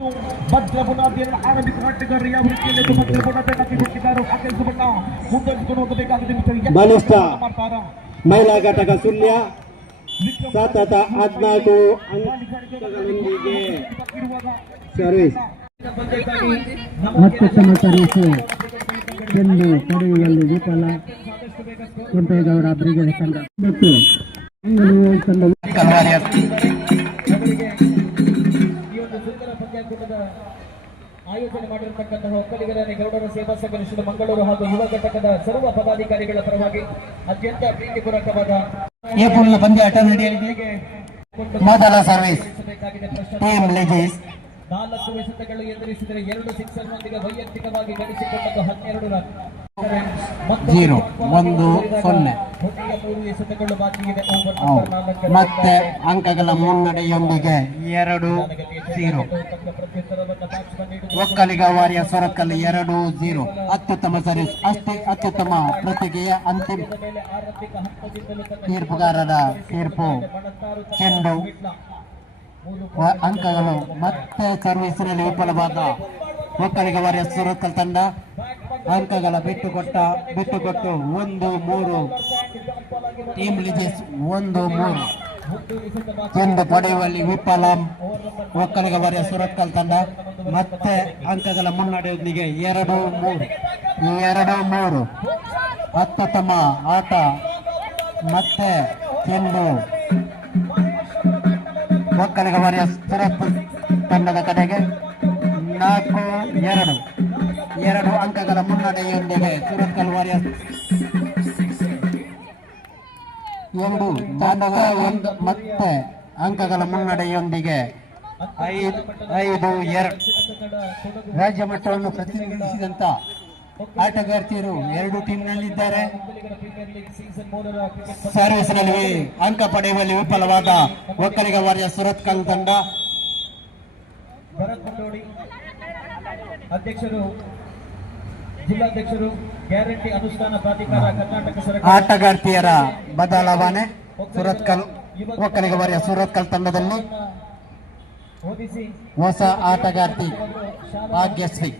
ಭದ್ರ ಬುನಾದಿಯನ್ನು ಆರಂಭಿಕ ಆಟಗಾರರ ವೃತ್ತಿಯಲ್ಲಿ ಭದ್ರ ಬುನಾದಿಯನ್ನು ಹಾಕಿಕೊಟ್ಟಿದ್ದಾರೆ. ಆಕರ್ಷಿಸಬಣ್ಣ ಮುಂದುವರಿಸಿಕೊಂಡು ಹೋಗಬೇಕಾಗಿದೆ. ಬಲಿಷ್ಠ ಮಹಿಳಾ ಘಟಕ ಸುಳ್ಯ ಸತತ 14 ಅಂಕಗಳೊಂದಿಗೆ ಸರ್ವಿಸ್ ಅತ್ಯುತ್ತಮ ಸರ್ವಿಸ್ ಚೆಂಡು ಪಡೆಯುವಲ್ಲಿ ವಿಫಲ. ಕೊಂಡೇಗೌಡ ಬ್ರಿಗೇಡ್ ತಂಡ ಮತ್ತು ಮಂಗಳೂರು ತಂಡ ಆಯೋಜನೆ ಮಾಡಿರತಕ್ಕಂತಹ ಒಕ್ಕಲಿಗರ ಗೌಡರ ಸೇವಾ ಸಂಘ ಶ್ರೀ ಮಂಗಳೂರು ಹಾಗೂ ಯುವ ಘಟಕದ ಸರ್ವ ಪದಾಧಿಕಾರಿಗಳ ಪರವಾಗಿ ಅತ್ಯಂತ ಪ್ರೀತಿಪೂರ್ವಕವಾದ ಪಂದ್ಯ ಆಟ ನಡೆಯಲಿದೆ. ಮೊದಲ ಸರ್ವಿಸ್ ಟೀಮ್ ಲೆಜಿಸ್ 4 ಎಸೆತಗಳು ಎದುರಿಸಿದರೆ 2 ಸಿಕ್ಸರ್ ನೊಂದಿಗೆ ವೈಯಕ್ತಿಕವಾಗಿ ಗಳಿಸಿಕೊಂಡದ್ದು 12 ರನ್. 0-1-0 ಎಸೆತಗಳು ಬಾಕಿ ಇದೆ. ಮತ್ತೆ ಅಂಕಗಳ ಮುನ್ನಡೆಯೊಂದಿಗೆ 2-0 ಒಕ್ಕಲಿಗ ವಾರಿಯ ಸೊರಕಲ್ 2-0. ಅತ್ಯುತ್ತಮ ಸರ್ವಿಸ್ ಅಷ್ಟೇ ಅತ್ಯುತ್ತಮ ಪ್ರತಿಗೆಯ ಅಂತಿಮ ತೀರ್ಪುಗಾರರ ತೀರ್ಪು ಚೆಂಡು ಅಂಕಗಳು ಮತ್ತೆ ಸರ್ವಿಸ್ನಲ್ಲಿ ವಿಫಲವಾದ ಒಕ್ಕಲಿಗ ವಾರಿಯ ಸೊರಕಲ್ ತಂಡ ಅಂಕಗಳ ಬಿಟ್ಟುಕೊಟ್ಟು 1-3 ಟೀಮ್ ಲಿಜಿಸ್ 1-3 ಚೆಂಡು ಪಡೆಯುವಲ್ಲಿ ವಿಫಲ ಒಕ್ಕಲಿಗ ವಾರಿಯ ಸುರತ್ಕಲ್ ತಂಡ ಮತ್ತೆ ಅಂಕಗಳ ಮುನ್ನಡೆಯೊಂದಿಗೆ 2-3 ಅತ್ಯುತ್ತಮ ಆಟ. ಮತ್ತೆ ಚೆಂಡು ಒಕ್ಕಲಿಗ ವಾರಿಯ ಸುರತ್ಕಲ್ ತಂಡದ ಕಡೆಗೆ 4-2 ಅಂಕಗಳ ಮುನ್ನಡೆಯೊಂದಿಗೆ ಸುರತ್ಕಲ್ ವಾರಿಯರ್ಸ್ 2 ತಂಡದ ಮತ್ತೆ ಅಂಕಗಳ ಮುನ್ನಡೆಯೊಂದಿಗೆ 5-2 ರಾಜ್ಯ ಮಟ್ಟವನ್ನು ಪ್ರತಿನಿಧಿಸಿದಂತ ಆಟಗಾರ್ತಿಯರು 2 ಟೀಮ್ನಲ್ಲಿದ್ದಾರೆ. ಸರ್ವಿಸ್ನಲ್ಲಿ ಅಂಕ ಪಡೆಯುವಲ್ಲಿ ವಿಫಲವಾದ ಒಕ್ಕಲಿಗ ವಾರಿಯ ಸುರತ್ಕಲ್ ತಂಡ ಅಧ್ಯಕ್ಷರು ಜಿಲ್ಲಾಧ್ಯಕ್ಷರು ಗ್ಯಾರಂಟಿ ಅನುಷ್ಠಾನ ಪ್ರಾಧಿಕಾರ ಕರ್ನಾಟಕ ಸರ್ಕಾರ ಆಟಗಾರ್ತಿಯರ ಬದಲಾವಣೆ ಸುರತ್ಕಲ್ ಒಕ್ಕಲಿಗ ವಾರಿಯ ಸುರತ್ಕಲ್ ತಂಡದಲ್ಲಿ ಹೊಸ ಆಟಗಾರ್ತಿ ಭಾಗ್ಯಶ್ರೀ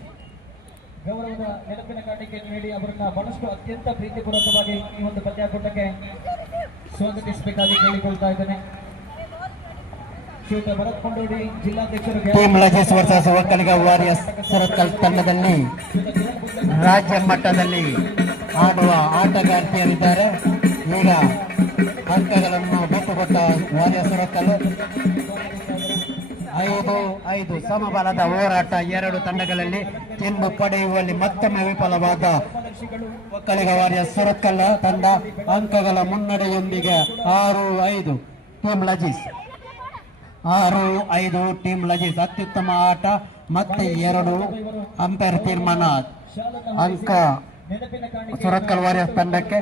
ಗೌರವದ ನೆನಪಿನ ಕಾಣಿಕೆಯನ್ನು ನೀಡಿ ಅವರನ್ನ ಬಹಳಷ್ಟು ಅತ್ಯಂತ ಪ್ರೀತಿಪೂರ್ವಕವಾಗಿ ಈ ಒಂದು ಪಂದ್ಯಾಕೂಟಕ್ಕೆ ಸ್ವಾಗತಿಸಬೇಕಾಗಿ ಕೇಳಿಕೊಳ್ತಾ ಇದ್ದೇನೆ. ಟೀಮ್ ಲಜೀಸ್ ವರ್ಸಸ್ ಒಕ್ಕಲಿಗ ವಾರಿಯರ್ಸ್ ಸುರತ್ಕಲ್ ತಂಡದಲ್ಲಿ ರಾಜ್ಯ ಮಟ್ಟದಲ್ಲಿ ಆಡುವ ಆಟಗಾರ್ತಿಯರಿದ್ದಾರೆ. ಈಗ ಅಂಕಗಳನ್ನು ಬಿಟ್ಟುಕೊಟ್ಟ ವಾರಿಯರ್ಸ್ ಸುರತ್ಕಲ್ 5-5 ಸಮಬಲದ ಹೋರಾಟ. 2 ತಂಡಗಳಲ್ಲಿ ಚೆಂಡು ಪಡೆಯುವಲ್ಲಿ ಮತ್ತೊಮ್ಮೆ ವಿಫಲವಾದ ಒಕ್ಕಲಿಗ ವಾರಿಯರ್ಸ್ ಸುರತ್ಕಲ್ ತಂಡ ಅಂಕಗಳ ಮುನ್ನಡೆಯೊಂದಿಗೆ 6-5 ಟೀಮ್ ಲಜೀಸ್ 6-5 ಟೀಮ್ ಲಜೀಸ್. ಅತ್ಯುತ್ತಮ ಆಟ ಮತ್ತೆ 2 ಅಂಪೈರ್ ತೀರ್ಮಾನ ಅಂಕ ಸುರತ್ಕಲ್ ವಾರಿಯರ್ಸ್ ತಂಡಕ್ಕೆ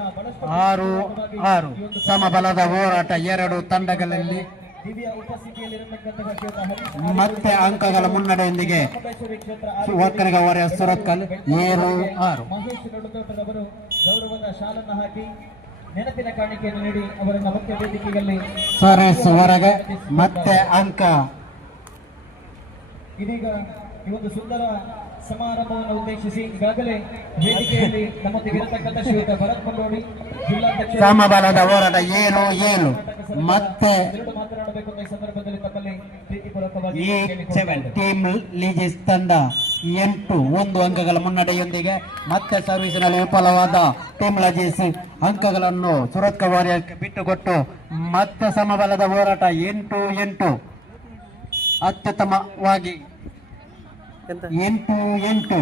6-6 ಸಮಬಲದ ಹೋರಾಟ. 2 ತಂಡಗಳಲ್ಲಿ ಮತ್ತೆ ಅಂಕಗಳ ಮುನ್ನಡೆಯೊಂದಿಗೆ ಒಕ್ಕಲಿಗ ವಾರಿಯರ್ಸ್ ಸುರತ್ಕಲ್ 7-6 ಗೌರವದ ಶಾಲನ್ನು ಹಾಕಿ ನೆನಪಿನ ಕಾಣಿಕೆಯನ್ನು ನೀಡಿ ಅವರನ್ನ ಮುಖ್ಯ ವೇದಿಕೆಯಲ್ಲಿ ಸರ್ವಿಸ್ ಹೊರಗೆ ಮತ್ತೆ ಅಂಕ. ಇದೀಗ ಈ ಒಂದು ಸುಂದರ ಸಮಾರಂಭವನ್ನು ಉದ್ದೇಶಿಸಿ ಈಗಾಗಲೇ ವೇದಿಕೆಯಲ್ಲಿ ನಮ್ಮೊಂದಿಗೆ ಇರತಕ್ಕಂಥ ಶ್ರೀಯುತ ಭರತ್ ಮಂಡೋಳಿ ಜಿಲ್ಲಾಧ್ಯಕ್ಷ ಸಮಬಲದ ಹೋರಾಟ 7-7 ಮತ್ತೆ ಮಾತನಾಡಬೇಕು ಈ ಸಂದರ್ಭದಲ್ಲಿ ತಮ್ಮಲ್ಲಿ ಪ್ರೀತಿಪೂರ್ವಕವಾಗಿ ಟೀಮ್ ಲೀಜಿಸ್ ತಂಡ 8-1 ಅಂಕಗಳ ಮುನ್ನಡೆಯೊಂದಿಗೆ ಮತ್ತೆ ಸರ್ವಿಸ್ನಲ್ಲಿ ವಿಫಲವಾದ ಟೀಮ್ ಲಜೀಸ್ ಅಂಕಗಳನ್ನು ಸುರತ್ಕಲ್ ವಾರಿಯರ್ಸ್ಗೆ ಬಿಟ್ಟುಕೊಟ್ಟು ಮತ್ತೆ ಸಮಬಲದ ಹೋರಾಟ 8-8 ಅತ್ಯುತ್ತಮವಾಗಿ 8-8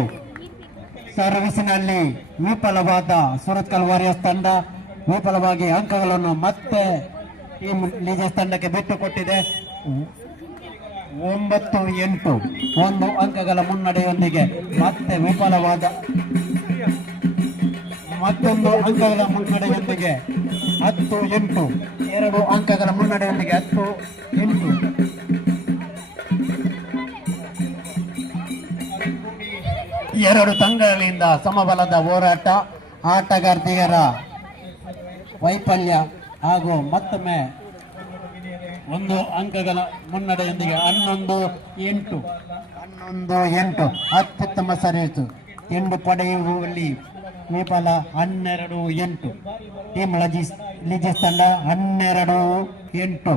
ಸರ್ವಿಸ್ನಲ್ಲಿ ವಿಫಲವಾದ ಸುರತ್ಕಲ್ ವಾರಿಯರ್ಸ್ ತಂಡ ವಿಫಲವಾಗಿ ಅಂಕಗಳನ್ನು ಮತ್ತೆ ಟೀಮ್ ಲೀಜಸ್ ತಂಡಕ್ಕೆ ಬಿಟ್ಟುಕೊಟ್ಟಿದೆ. 9-8 1 ಅಂಕಗಳ ಮುನ್ನಡೆಯೊಂದಿಗೆ ಮತ್ತೆ ವಿಫಲವಾದ ಮತ್ತೊಂದು ಅಂಕಗಳ ಮುನ್ನಡೆಯೊಂದಿಗೆ 10-8 2 ಅಂಕಗಳ ಮುನ್ನಡೆಯೊಂದಿಗೆ 10-8 2 ತಂಡಗಳಿಂದ ಸಮಬಲದ ಹೋರಾಟ. ಆಟಗಾರ್ತಿಯರ ವೈಫಲ್ಯ ಹಾಗೂ ಮತ್ತೊಮ್ಮೆ 1 ಅಂಕಗಳ ಮುನ್ನಡೆಯೊಂದಿಗೆ 11-8 11-8 ಅತ್ಯುತ್ತಮ ಸರ್ವಿಸ್ ಚೆಂಡು ಪಡೆಯುವಲ್ಲಿ ವಿಫಲ 12-8 ಟೀಮ್ ಲಿಜಿಸ್ ತಂಡ 12-8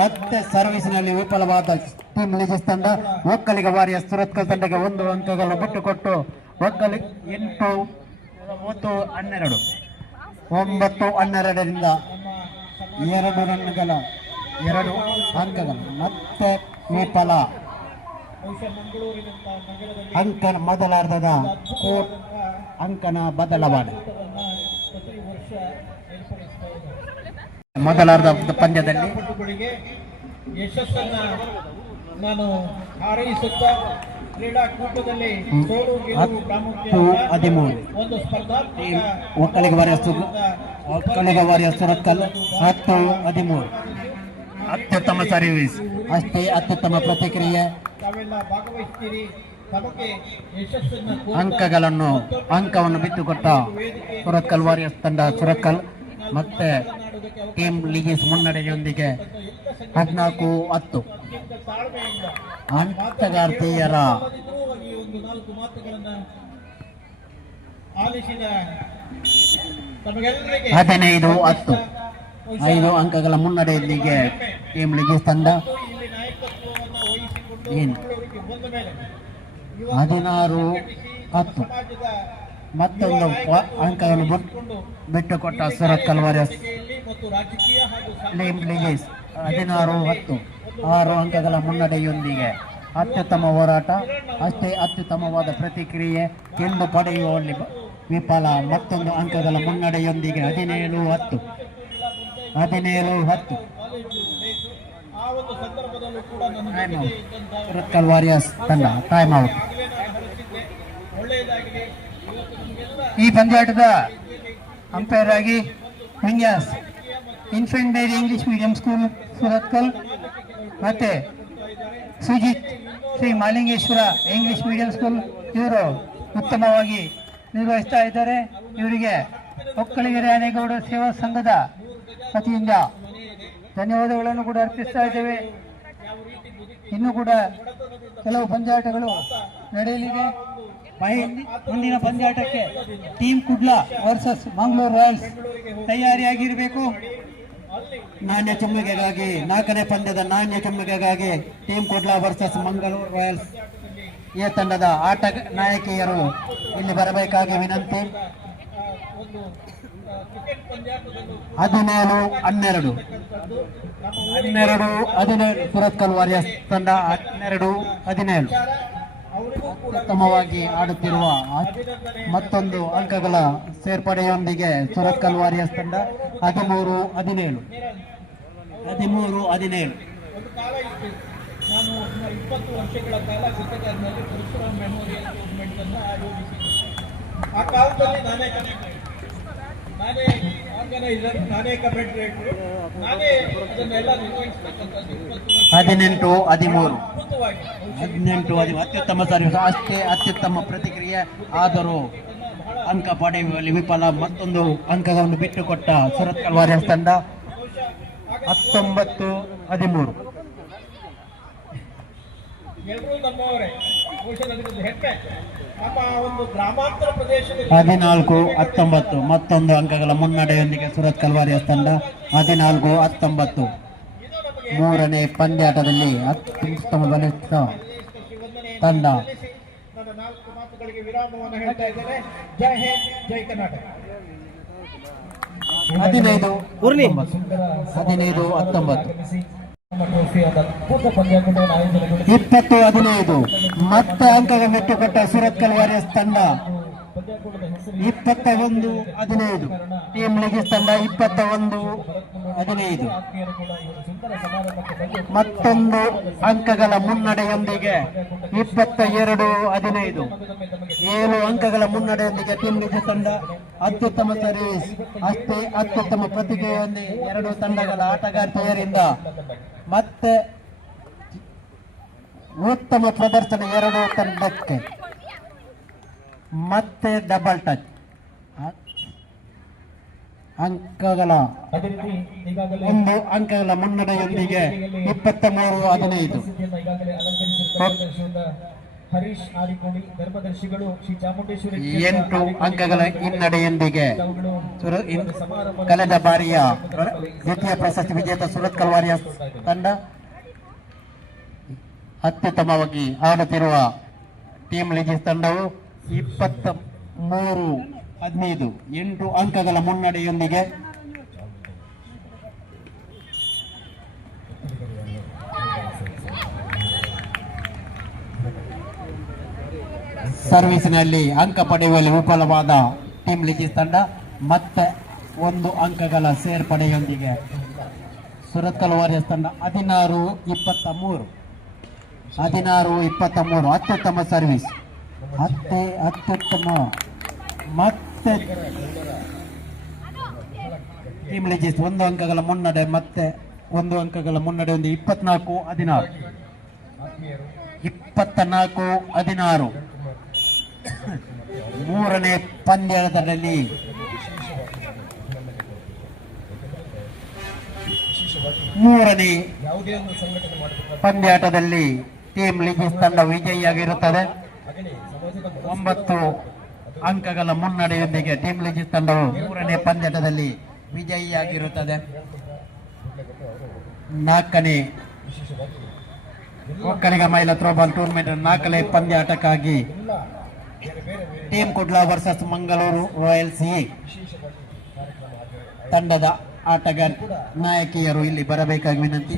ಮತ್ತೆ ಸರ್ವಿಸ್ನಲ್ಲಿ ವಿಫಲವಾದ ಟೀಮ್ ಲಿಜಿಸ್ ತಂಡ ಒಕ್ಕಲಿಗ ವಾರಿಯರ್ಸ್ ಸುರತ್ಕಲ್ ತಂಡಕ್ಕೆ 1 ಅಂಕಗಳು ಬಿಟ್ಟುಕೊಟ್ಟು ಒಕ್ಕಲಿಗ 8-9-12 9-12ರಿಂದ 2 ರನ್ಗಳ 2 ಅಂಕಗಳು ಮತ್ತೆ ವಿಫಲ ಅಂಕನ ಮೊದಲಾರ್ಧದ ಅಂಕನ ಬದಲಾವಣೆ ಮೊದಲಾರ್ಧ ಪಂದ್ಯದಲ್ಲಿ ಯಶಸ್ಸನ್ನ ನಾನು ಹಾರೈಸುತ್ತಾ ಕ್ರೀಡಾಕೂಟದಲ್ಲಿ ಸೋಲು ಗೆಲುವು ಪ್ರಾಮುಖ್ಯ 13 ಒಂದು ಸ್ಪರ್ಧಾತ್ಮಕ ಒಕ್ಕಲಿಗ ವಾರಿಯರ್ಸ್ ಸುರತ್ಕಲ್ 10-13 ಅತ್ಯುತ್ತಮ ಸರ್ವಿಸ್ ಅಷ್ಟೇ ಅತ್ಯುತ್ತಮ ಪ್ರತಿಕ್ರಿಯೆ ತಾವೆಲ್ಲ ಭಾಗವಹಿಸ್ತೀರಿ ತಮಗೆ ಯಶಸ್ಸನ್ನ ಅಂಕವನ್ನು ಬಿಟ್ಟುಕೊಟ್ಟ ಸುರತ್ಕಲ್ ವಾರಿಯರ್ಸ್ ತಂಡ ಸುರತ್ಕಲ್ ಮತ್ತೆ ಟೀಮ್ ಲಿಗಿಸ್ ಮುನ್ನಡೆಯೊಂದಿಗೆ 14-10 ತಾಳ್ಮೆಯಿಂದ ಆಟಗಾರ್ತಿಯರ ಒಂದು 4 ಮಾತುಗಳನ್ನ ಆಲಿಸಿದ ತಮಗೆಲ್ಲರಿಗೆ 15-10 5 ಅಂಕಗಳ ಮುನ್ನಡೆಯೊಂದಿಗೆ ಟೀಮ್ ಲಿಗಿಸ್ ತಂಡ ಇಲ್ಲಿ ನಾಯಕತ್ವವನ್ನು ವಹಿಸಿಕೊಂಡು ಏನು ಮಂಗಳೂರಿಗೆ ಬಂದ ಮೇಲೆ 16-10 ಸಮಾಜದ ಮತ್ತೊಂದು ಅಂಕವನ್ನು ಬಿಟ್ಟುಕೊಟ್ಟ ಸುರತ್ಕಲ್ ವಾರಿಯರ್ಸ್ ಮತ್ತು ರಾಜಕೀಯ ಹಾಗೂ ಟೀಮ್ ಲಿಗಿಸ್ 16-10 6 ಅಂಕಗಳ ಮುನ್ನಡೆಯೊಂದಿಗೆ ಅತ್ಯುತ್ತಮ ಹೋರಾಟ ಅಷ್ಟೇ ಅತ್ಯುತ್ತಮವಾದ ಪ್ರತಿಕ್ರಿಯೆ ಚೆಂಡು ಪಡೆಯುವಲ್ಲಿ ವಿಫಲ ಮತ್ತೊಂದು ಅಂಕಗಳ ಮುನ್ನಡೆಯೊಂದಿಗೆ 17-10 ಕಾಲೇಜು ಡೇಸು ಆ ಒಂದು ಸಂದರ್ಭದಲ್ಲೂ ಕೂಡ ನನ್ನ ಸುರತ್ಕಲ್ ವಾರಿಯರ್ಸ್ ತಂಡ ಟೈಮ್ ಔಟ್. ಒಳ್ಳೆಯದಾಗಿದೆ ಇವತ್ತು ನಮಗೆಲ್ಲ ಈ ಪಂದ್ಯಾಟದ ಅಂಪೈರ್ ಆಗಿ Vinyas infant dairy English medium school Surathkal ಮತ್ತೆ Sujith Shri Malingeshwara English medium school ಇವರು ಉತ್ತಮವಾಗಿ ನಿರ್ವಹಿಸ್ತಾ ಇದ್ದಾರೆ. ಇವರಿಗೆ ಒಕ್ಕಲಿಗರ ಆನೆಗೌಡ ಸೇವಾ ಸಂಘದ ವತಿಯಿಂದ ಧನ್ಯವಾದಗಳನ್ನು ಕೂಡ ಅರ್ಪಿಸ್ತಾ ಇದ್ದೇವೆ. ಇನ್ನೂ ಕೂಡ ಕೆಲವು ಪಂದ್ಯಾಟಗಳು ನಡೆಯಲಿದೆ. ಮುಂದಿನ ಪಂದ್ಯಾಟಕ್ಕೆ team Kudla versus Mangaluru royals ತಯಾರಿಯಾಗಿರಬೇಕು. ನಾಣ್ಯ ಚುಮ್ಮಿಗೆಗಾಗಿ 4ನೇ ಪಂದ್ಯದ ನಾಣ್ಯ ಚುಮ್ಮಿಗೆಗಾಗಿ team Kudla versus Mangaluru royals A ತಂಡದ ಆಟ ನಾಯಕಿಯರು ಇಲ್ಲಿ ಬರಬೇಕಾಗಿ ವಿನಂತಿ. 17-12 ಸುರತ್ಕಲ್ ವಾರಿಯರ್ಸ್ ತಂಡ 12-17 ಉತ್ತಮವಾಗಿ ಆಡುತ್ತಿರುವ ಮತ್ತೊಂದು ಅಂಕಗಳ ಸೇರ್ಪಡೆಯೊಂದಿಗೆ ಸುರತ್ಕಲ್ ವಾರಿಯರ್ಸ್ ತಂಡ 13-17 ಒಂದು ಕಾಲ ಇತ್ತು. ನಾನು 20 ವರ್ಷಗಳ ಕಾಲ ಗುತ್ತೇದಾರಿನಲ್ಲಿ ಪರಶುರಾಮ್ ಮೆಮೋರಿಯಲ್ ಟೂರ್ನಮೆಂಟ್ ಅನ್ನು ಆಯೋಜಿಸಿದ್ದೆ. ಆ ಕಾಲದಲ್ಲಿ ನಾನೇ ಆರ್ಗನೈಸರ್, ನಾನೇ ಕಮೆಂಟ್ರೇಟರ್, ನಾನೇ ಇದನ್ನೆಲ್ಲ ನಿರ್ವಹಿಸತಕ್ಕಂಥದ್ದು. 18-13 ಅತ್ಯುತ್ತಮ ಸರ್ವಿಸ್ ಅಷ್ಟೇ ಅತ್ಯುತ್ತಮ ಪ್ರತಿಕ್ರಿಯೆ ಆದರೂ ಅಂಕ ಪಡೆಯುವಲ್ಲಿ ವಿಫಲ ಮತ್ತೊಂದು ಅಂಕವನ್ನು ಬಿಟ್ಟುಕೊಟ್ಟ ಸುರತ್ಕಲ್ ವಾರಿಯರ್ಸ್ ತಂಡ 19-13 ಎಲ್ಲರೂ ನಮ್ಮವರೇ. ಬಹುಶಃ ಅದಕ್ಕೆ ಹೆಮ್ಮೆ. ನಮ್ಮ ಒಂದು ಗ್ರಾಮಾಂತರ ಪ್ರದೇಶದಲ್ಲಿ 14-19 ಮತ್ತೊಂದು ಅಂಕಗಳ ಮುನ್ನಡೆಯೊಂದಿಗೆ ಸುರತ್ಕಲ್ ವಾರಿಯರ್ಸ್ ತಂಡ 14-19 ಮೂರನೇ ಪಂದ್ಯಾಟದಲ್ಲಿ ಅತ್ಯುತ್ತಮ ಬಲಿಷ್ಠ ತಂಡ. ನನ್ನ 4 ಮಾತುಗಳಿಗೆ ವಿರಾಮವನ್ನು ಹೇಳ್ತಾ ಇದ್ದೇನೆ. ಜೈ ಹಿಂದ್, ಜೈ ಕರ್ನಾಟಕ. 15-19 20-15 ಮತ್ತೆ ಅಂಕಗಳನ್ನು ಬಿಟ್ಟುಕೊಟ್ಟ ಸುರತ್ಕಲ್ ವಾರಿಯರ್ಸ್ ತಂಡ 21-15 ಟೀಮ್ ಲಿಗಿಸ್ ತಂಡ 21-15 ಮತ್ತೊಂದು ಅಂಕಗಳ ಮುನ್ನಡೆಯೊಂದಿಗೆ 22-15 7 ಅಂಕಗಳ ಮುನ್ನಡೆಯೊಂದಿಗೆ ಟೀಮ್ ಲಿಗಿಸ್ ತಂಡ ಅತ್ಯುತ್ತಮ ಸರ್ವಿಸ್ ಅಷ್ಟೇ ಅತ್ಯುತ್ತಮ ಪ್ರತಿಕ್ರಿಯೆಯೊಂದಿಗೆ 2 ತಂಡಗಳ ಆಟಗಾರ್ತಿಯರಿಂದ ಮತ್ತೆ ಉತ್ತಮ ಪ್ರದರ್ಶನ 2 ತಂಡಕ್ಕೆ ಮತ್ತೆ ಡಬಲ್ ಟಚ್ ಅಂಕಗಳ 1 ಅಂಕಗಳ ಮುನ್ನಡೆಯೊಂದಿಗೆ 23-15 ಧರ್ಮದರ್ಶಿಯಿಂದ ಹರೀಶ್ ಆದಿಕೋಡಿ, ಧರ್ಮದರ್ಶಿಗಳು ಶ್ರೀ ಚಾಮುಂಡೇಶ್ವರಿ ಕ್ಷೇತ್ರ 8 ಅಂಕಗಳ ಹಿನ್ನಡೆಯೊಂದಿಗೆ ತಾವುಗಳು ಕಳೆದ ಬಾರಿಯ ದ್ವಿತೀಯ ಪ್ರಶಸ್ತಿ ವಿಜೇತ ಸುರತ್ಕಲ್ ವಾರಿಯರ್ಸ್ ತಂಡ ಅತ್ಯುತ್ತಮವಾಗಿ ಆಡುತ್ತಿರುವ ಟೀಮ್ ಲಿಜಿಸ್ ತಂಡವು 23-15 8 ಅಂಕಗಳ ಮುನ್ನಡೆಯೊಂದಿಗೆ ಸರ್ವಿಸ್ನಲ್ಲಿ ಅಂಕ ಪಡೆಯುವಲ್ಲಿ ವಿಫಲವಾದ ಟೀಮ್ ಲಿಜಿಸ್ ತಂಡ ಮತ್ತೆ 1 ಅಂಕಗಳ ಸೇರ್ಪಡೆಯೊಂದಿಗೆ ಸುರತ್ಕಲ್ ವಾರಿಯರ್ಸ್ ತಂಡ 16-23 ಅತ್ಯುತ್ತಮ ಸರ್ವಿಸ್ ಅತ್ಯುತ್ತಮ ಮತ್ತೆ ಟೀಮ್ ಲಿಜಿಸ್ 1 ಅಂಕಗಳ ಮುನ್ನಡೆ, ಮತ್ತೆ 1 ಅಂಕಗಳ ಮುನ್ನಡೆಯೊಂದಿಗೆ 24-16 ಮೂರನೇ ಪಂದ್ಯದಲ್ಲಿ ಯಾವುದೇ ಒಂದು ಸಂಘಟನೆ ಮಾಡಬೇಕು ಪಂದ್ಯಾಟದಲ್ಲಿ ಟೀಮ್ ಲಿಜಿಸ್ ತಂಡ ವಿಜಯಿಯಾಗಿರುತ್ತದೆ. 9 ಅಂಕಗಳ ಮುನ್ನಡೆಯೊಂದಿಗೆ ಟೀಮ್ ಲಿಜಿಸ್ ತಂಡವು ಮೂರನೇ ಪಂದ್ಯಾಟದಲ್ಲಿ ವಿಜಯಿಯಾಗಿರುತ್ತದೆ. 4ನೇ ಒಕ್ಕಲಿಗ ಮಹಿಳಾ ಥ್ರೋಬಾಲ್ ಟೂರ್ನಮೆಂಟ್ 4ನೇ ಪಂದ್ಯಾಟಕ್ಕಾಗಿ team Kudla versus Mangaluru royals A ತಂಡದ ಆಟಗಾರ ನಾಯಕಿಯರು ಇಲ್ಲಿ ಬರಬೇಕಾಗಿ ವಿನಂತಿ.